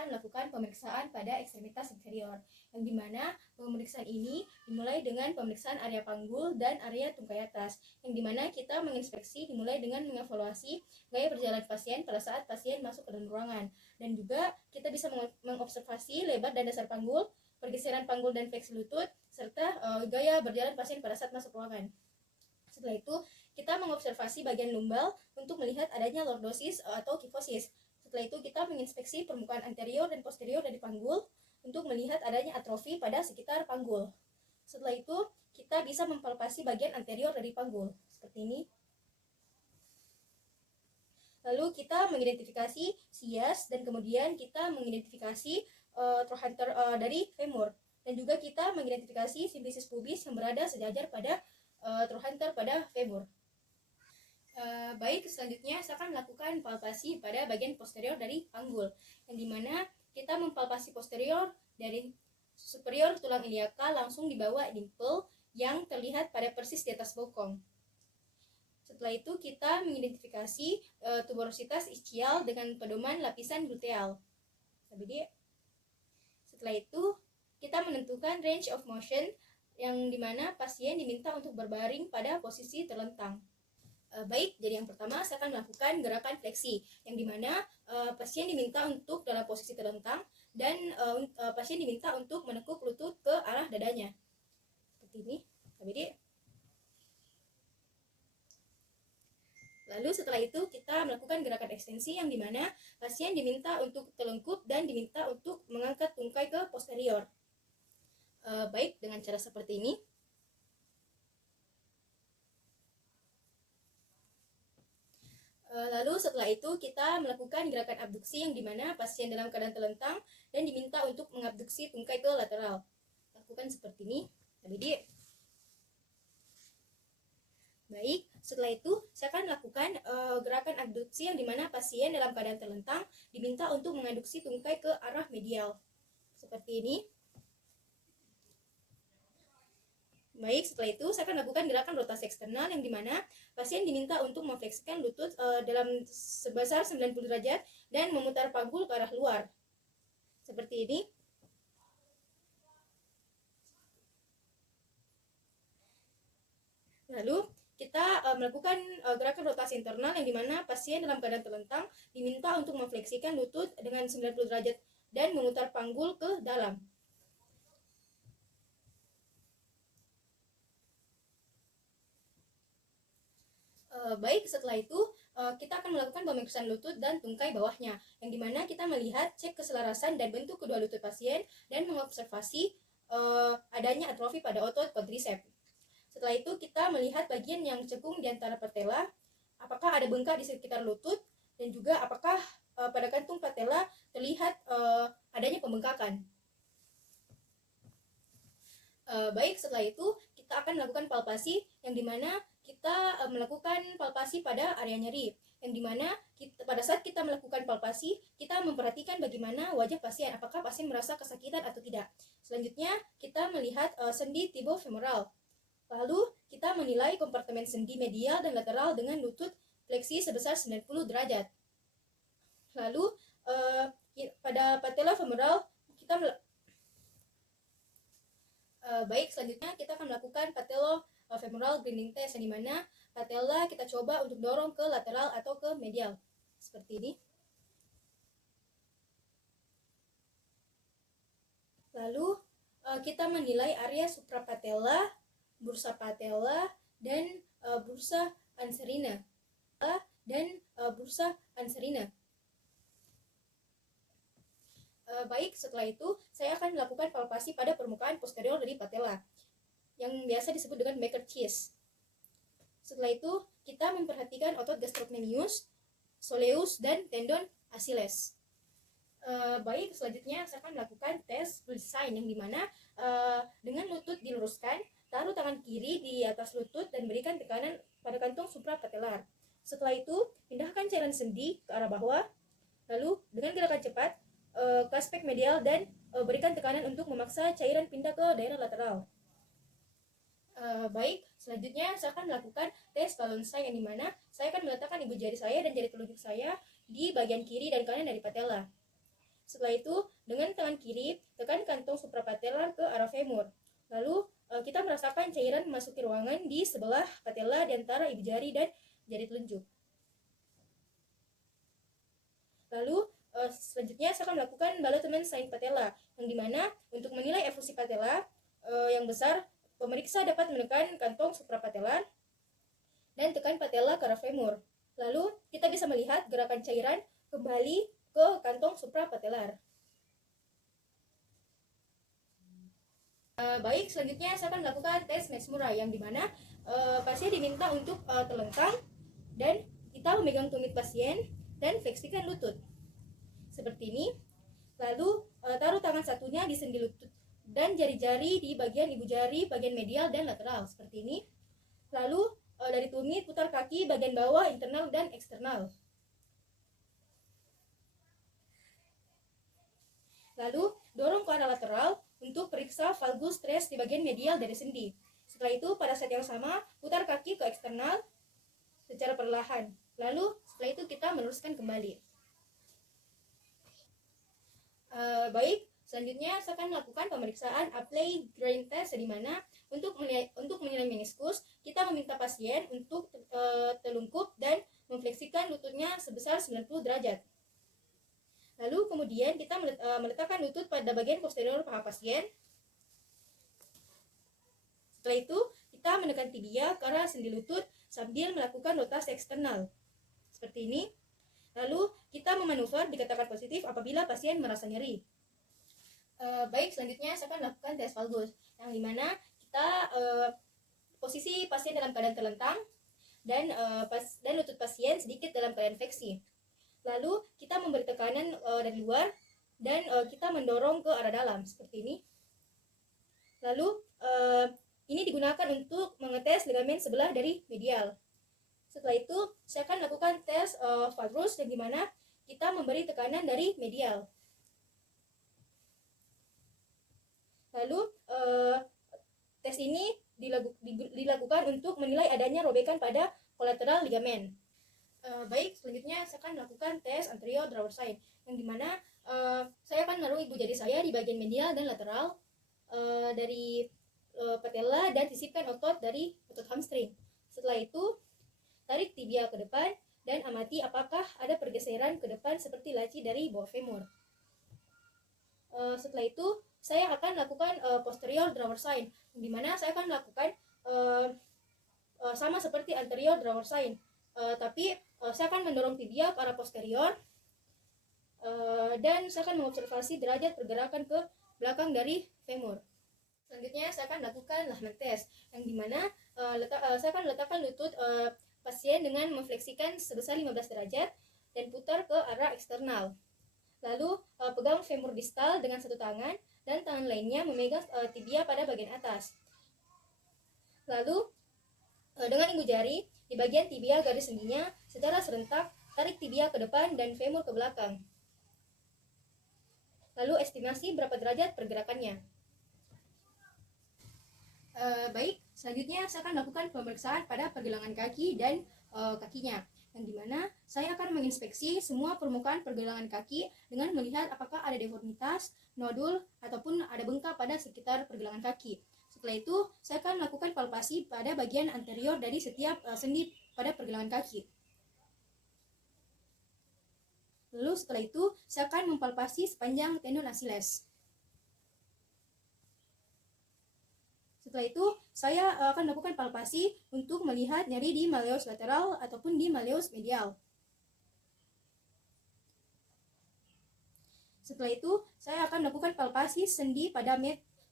akan melakukan pemeriksaan pada ekstremitas inferior, yang dimana pemeriksaan ini dimulai dengan pemeriksaan area panggul dan area tungkai atas, yang dimana kita menginspeksi dimulai dengan mengevaluasi gaya berjalan pasien pada saat pasien masuk ke dalam ruangan, dan juga kita bisa mengobservasi lebar dan dasar panggul, pergeseran panggul dan fleksi lutut, serta gaya berjalan pasien pada saat masuk ruangan. Setelah itu, kita mengobservasi bagian lumbal untuk melihat adanya lordosis atau kifosis. Setelah itu, kita menginspeksi permukaan anterior dan posterior dari panggul untuk melihat adanya atrofi pada sekitar panggul. Setelah itu, kita bisa mempalpasi bagian anterior dari panggul, seperti ini. Lalu kita mengidentifikasi sias dan kemudian kita mengidentifikasi trochanter dari femur. Dan juga kita mengidentifikasi simplicis pubis yang berada sejajar pada trochanter pada femur. Baik, selanjutnya saya akan melakukan palpasi pada bagian posterior dari panggul, yang dimana kita mempalpasi posterior dari superior tulang iliaka langsung di bawah dimple yang terlihat pada persis di atas bokong. Setelah itu kita mengidentifikasi tuberositas ischial dengan pedoman lapisan gluteal. Setelah itu kita menentukan range of motion, yang dimana pasien diminta untuk berbaring pada posisi terlentang. Baik, jadi yang pertama saya akan melakukan gerakan fleksi, yang dimana pasien diminta untuk dalam posisi terlentang dan pasien diminta untuk menekuk lutut ke arah dadanya, seperti ini. Lalu setelah itu kita melakukan gerakan ekstensi, yang dimana pasien diminta untuk telungkup dan diminta untuk mengangkat tungkai ke posterior. Baik, dengan cara seperti ini. Lalu setelah itu kita melakukan gerakan abduksi, yang dimana pasien dalam keadaan terlentang dan diminta untuk mengabduksi tungkai ke lateral. Lakukan seperti ini. Baik, setelah itu saya akan lakukan gerakan abduksi, yang dimana pasien dalam keadaan terlentang diminta untuk mengadduksi tungkai ke arah medial, seperti ini. Baik, setelah itu saya akan lakukan gerakan rotasi eksternal, yang dimana pasien diminta untuk memfleksikan lutut dalam sebesar 90 derajat dan memutar panggul ke arah luar, seperti ini. Lalu kita melakukan gerakan rotasi internal, yang dimana pasien dalam keadaan terlentang diminta untuk memfleksikan lutut dengan 90 derajat dan memutar panggul ke dalam. Baik, setelah itu kita akan melakukan pemeriksaan lutut dan tungkai bawahnya, yang dimana kita melihat cek keselarasan dan bentuk kedua lutut pasien dan mengobservasi adanya atrofi pada otot quadriceps. Setelah itu kita melihat bagian yang cekung di antara patella, apakah ada bengkak di sekitar lutut, dan juga apakah pada kantung patella terlihat adanya pembengkakan. Baik, setelah itu kita akan melakukan palpasi, yang dimana kita melakukan palpasi pada area nyeri, yang dimana pada saat kita melakukan palpasi kita memperhatikan bagaimana wajah pasien, apakah pasien merasa kesakitan atau tidak. Selanjutnya kita melihat sendi tibofemoral. Lalu kita menilai kompartemen sendi medial dan lateral dengan lutut fleksi sebesar 90 derajat. Lalu pada patella femoral kita baik, selanjutnya kita akan melakukan patellofemoral grinding test, yang dimana patella kita coba untuk dorong ke lateral atau ke medial, seperti ini. Lalu kita menilai area suprapatella, bursa patella, dan bursa anserina Baik, setelah itu saya akan melakukan palpasi pada permukaan posterior dari patella, yang biasa disebut dengan Becker cheese. Setelah itu kita memperhatikan otot gastrocnemius, soleus, dan tendon Achilles. Baik, selanjutnya saya akan melakukan tes sign, yang dimana dengan lutut diluruskan, taruh tangan kiri di atas lutut dan berikan tekanan pada kantung suprapatellar. Setelah itu pindahkan cairan sendi ke arah bawah, lalu dengan gerakan cepat ke aspek medial dan berikan tekanan untuk memaksa cairan pindah ke daerah lateral. Baik, selanjutnya saya akan melakukan tes balloon sign, yang dimana saya akan meletakkan ibu jari saya dan jari telunjuk saya di bagian kiri dan kanan dari patella. Setelah itu, dengan tangan kiri, tekan kantong suprapatelar ke arah femur. Lalu, kita merasakan cairan memasuki ruangan di sebelah patella di antara ibu jari dan jari telunjuk. Lalu, selanjutnya saya akan melakukan ballottement sign patella, yang dimana untuk menilai efusi patella yang besar, pemeriksa dapat menekan kantong suprapatelar dan tekan patella ke arah femur. Lalu, kita bisa melihat gerakan cairan kembali ke kantong suprapatelar. Baik, selanjutnya saya akan melakukan tes Matsuura, yang dimana pasien diminta untuk terlentang dan kita memegang tumit pasien dan fleksikan lutut seperti ini. Lalu taruh tangan satunya di sendi lutut dan jari-jari di bagian ibu jari, bagian medial dan lateral seperti ini. Lalu dari tumit putar kaki bagian bawah, internal dan eksternal. Lalu dorong ke arah lateral untuk periksa valgus stress di bagian medial dari sendi. Setelah itu, pada saat yang sama, putar kaki ke eksternal secara perlahan. Lalu setelah itu kita meluruskan kembali. Baik, selanjutnya saya akan melakukan pemeriksaan apply grain test, di mana untuk menilai meniskus, kita meminta pasien untuk telungkup dan memfleksikan lututnya sebesar 90 derajat. Lalu kemudian kita meletakkan lutut pada bagian posterior paha pasien. Setelah itu, kita menekan tibia ke arah sendi lutut sambil melakukan rotasi eksternal. Seperti ini. Lalu, kita memanuver dikatakan positif apabila pasien merasa nyeri. Baik, selanjutnya saya akan melakukan tes valgus, yang dimana kita posisi pasien dalam keadaan terlentang dan lutut pasien sedikit dalam keadaan fleksi. Lalu kita memberi tekanan dari luar dan kita mendorong ke arah dalam seperti ini. Lalu ini digunakan untuk mengetes ligamen sebelah dari medial. Setelah itu saya akan lakukan tes valgus, yang dimana kita memberi tekanan dari medial. Lalu tes ini dilakukan untuk menilai adanya robekan pada kolateral ligamen. Baik, selanjutnya saya akan melakukan tes anterior drawer sign, yang dimana saya akan menaruh ibu jari saya di bagian medial dan lateral dari patella dan sisipkan otot dari otot hamstring. Setelah itu, tarik tibia ke depan dan amati apakah ada pergeseran ke depan seperti laci dari bawah femur. Setelah itu, saya akan lakukan posterior drawer sign, yang dimana saya akan melakukan sama seperti anterior drawer sign. Tapi saya akan mendorong tibia ke arah posterior dan saya akan mengobservasi derajat pergerakan ke belakang dari femur. Selanjutnya saya akan melakukan Lachman test, yang dimana saya akan meletakkan lutut pasien dengan memfleksikan sebesar 15 derajat dan putar ke arah eksternal. Lalu pegang femur distal dengan satu tangan dan tangan lainnya memegang tibia pada bagian atas. Lalu dengan ibu jari di bagian tibia garis sendinya secara serentak tarik tibia ke depan dan femur ke belakang. Lalu estimasi berapa derajat pergerakannya. Baik, selanjutnya saya akan melakukan pemeriksaan pada pergelangan kaki dan kakinya, yang dimana saya akan menginspeksi semua permukaan pergelangan kaki dengan melihat apakah ada deformitas, nodul, ataupun ada bengkak pada sekitar pergelangan kaki. Setelah itu, saya akan melakukan palpasi pada bagian anterior dari setiap sendi pada pergelangan kaki. Lalu setelah itu, saya akan mempalpasi sepanjang tendon Achilles. Setelah itu, saya akan melakukan palpasi untuk melihat nyeri di malleus lateral ataupun di malleus medial. Setelah itu, saya akan melakukan palpasi sendi pada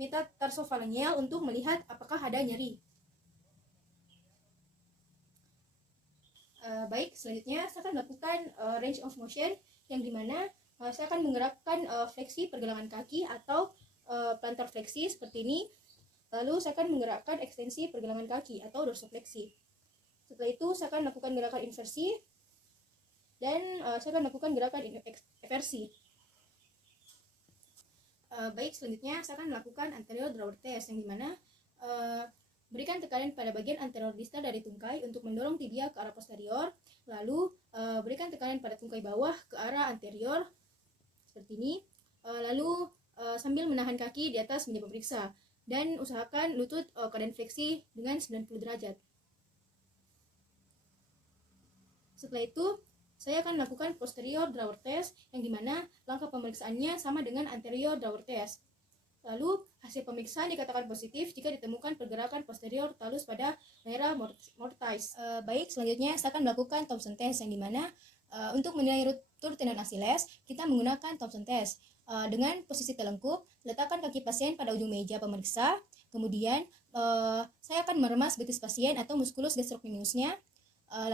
metatarsofalangeal untuk melihat apakah ada nyeri. Baik, selanjutnya saya akan melakukan range of motion, yang dimana saya akan menggerakkan fleksi pergelangan kaki atau plantar fleksi seperti ini. Lalu saya akan menggerakkan ekstensi pergelangan kaki atau dorsofleksi. Setelah itu saya akan melakukan gerakan inversi dan saya akan melakukan gerakan eversi. Baik, selanjutnya saya akan melakukan anterior drawer test, yang dimana berikan tekanan pada bagian anterior distal dari tungkai untuk mendorong tibia ke arah posterior. Lalu berikan tekanan pada tungkai bawah ke arah anterior seperti ini. Lalu sambil menahan kaki di atas meja pemeriksa dan usahakan lutut keadaan fleksi dengan 90 derajat. Setelah itu, saya akan melakukan posterior drawer test yang dimana langkah pemeriksaannya sama dengan anterior drawer test. Lalu, hasil pemeriksaan dikatakan positif jika ditemukan pergerakan posterior talus pada daerah mortis. Baik, selanjutnya saya akan melakukan Thompson test yang dimana untuk menilai ruptur tendon Achilles, kita menggunakan Thompson test. Dengan posisi telungkup, letakkan kaki pasien pada ujung meja pemeriksa, kemudian saya akan meremas betis pasien atau musculus gastrocnemiusnya,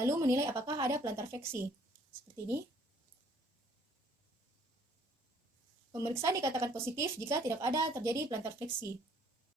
lalu menilai apakah ada plantar fleksi. Seperti ini. Pemeriksaan dikatakan positif jika tidak ada terjadi plantar fleksi.